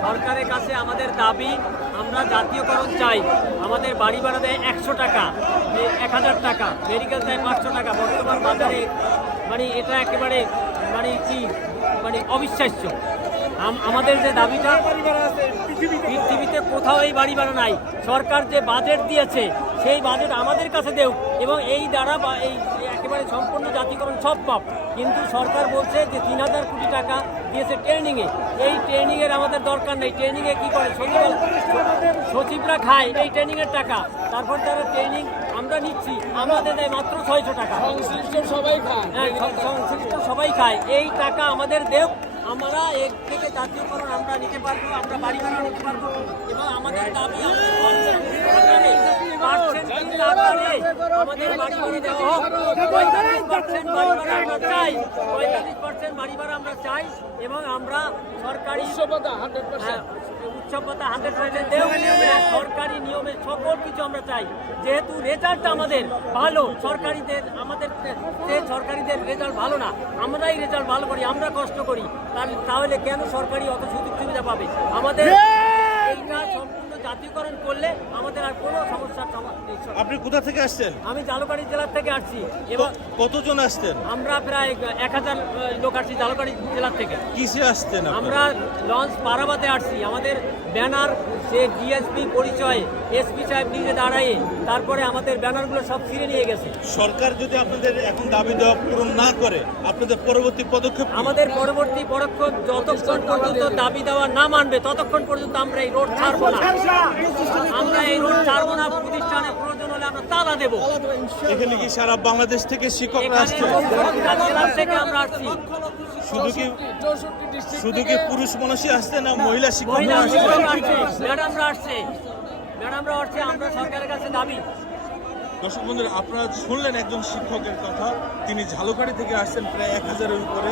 সরকারের কাছে আমাদের দাবি, আমরা জাতীয়করণ চাই। আমাদের বাড়ি ভাড়া দেয় একশো টাকা এক হাজার টাকা মেডিকেল দেয় পাঁচশো টাকা, বর্তমান বাজারে মানে এটা একেবারে মানে কি মানে অবিশ্বাস্য। আম- আমাদের যে দাবিটা কোথাও এই বাড়ি ভাড়া নাই। সরকার যে বাজেট দিয়েছে সেই বাজেট আমাদের কাছে দেও এবং এই দ্বারা বা এই একেবারে সম্পূর্ণ জাতিকরণ সব পাপ। কিন্তু সরকার বলছে যে তিন হাজার কোটি টাকা দিয়েছে ট্রেনিংয়ে এই ট্রেনিংয়ের আমাদের দরকার নেই। ট্রেনিংয়ে কী করে? সচিব সচিবরা খায় এই ট্রেনিংয়ের টাকা। তারপর তারা ট্রেনিং আমরা নিচ্ছি আমাদের দেয় মাত্র ছয়শো টাকা। সংশ্লিষ্ট সবাই খায়। হ্যাঁ সংশ্লিষ্ট সবাই খায়। এই টাকা আমাদের দেও আমরা এক থেকে জাতীয়করণ আমরা নিতে পারব আমরা বাড়ি ভাড়া নিতে পারব এবং আমাদের দাবি আমাদের বাড়ি ভাড়া দেওয়া হোক। পঁয়তাল্লিশ পার্সেন্ট বাড়ি ভাড়া আমরা চাই। পঁয়তাল্লিশ পার্সেন্ট বাড়ি ভাড়া আমরা চাই এবং আমরা সরকারি উৎসবতা হান্ড্রেড পার্সেন্ট সরকারি নিয়মে সকল কিছু আমরা চাই। যেহেতু রেজাল্ট আমাদের ভালো সরকারিদের আমাদের সরকারিদের রেজাল্ট ভালো না আমরাই রেজাল্ট ভালো করি আমরা কষ্ট করি। তাহলে তাহলে কেন সরকারি অত সুযোগ সুবিধা পাবে? আমাদের এইটা সম্পূর্ণ জাতীয়করণ করলে আমাদের আর কোনো সমস্যার সমাধান নেই। আপনি কোথা থেকে আসছেন? আমি জালুকাড়ি জেলার থেকে আসছি এবং কতজন আসছেন আমরা প্রায় এক হাজার লোক আসছি জালুকাড়ি জেলার থেকে। কিসে আসছেন আমরা লঞ্চ পারাবাতে আসছি। আমাদের ব্যানার সে ডিএসপি পরিচয় এসপি সাহেব নিজে দাঁড়ায়ে তারপরে আমাদের ব্যানারগুলো সব ছিঁড়ে নিয়ে গেছে। সরকার যদি আপনাদের এখন দাবি দেওয়া পূরণ না করে আপনাদের পরবর্তী পদক্ষেপ আমাদের পরবর্তী পদক্ষেপ যতক্ষণ পর্যন্ত দাবি দেওয়া না মানবে ততক্ষণ পর্যন্ত আমরা এই রোড ছাড়বো না। আমরা এই রোড ছাড়বো না প্রতিষ্ঠানে প্রয়োজন হলে আমরা তালা দেবো। এখানে কি সারা বাংলাদেশ থেকে শিক্ষকরা আসছে? থেকে আমরা আসছি। শুধু কি শুধু কি পুরুষ মানুষই আসছে না মহিলা শিক্ষক মহিলা আসছে? আসছে ম্যাডামরা আসছে। ম্যাডামরা আসছে আমরা সরকারের কাছে দাবি। দর্শক বন্ধুরা আপনারা শুনলেন একজন শিক্ষকের কথা। তিনি ঝালুকাড়ি থেকে আসছেন প্রায় এক হাজারের উপরে।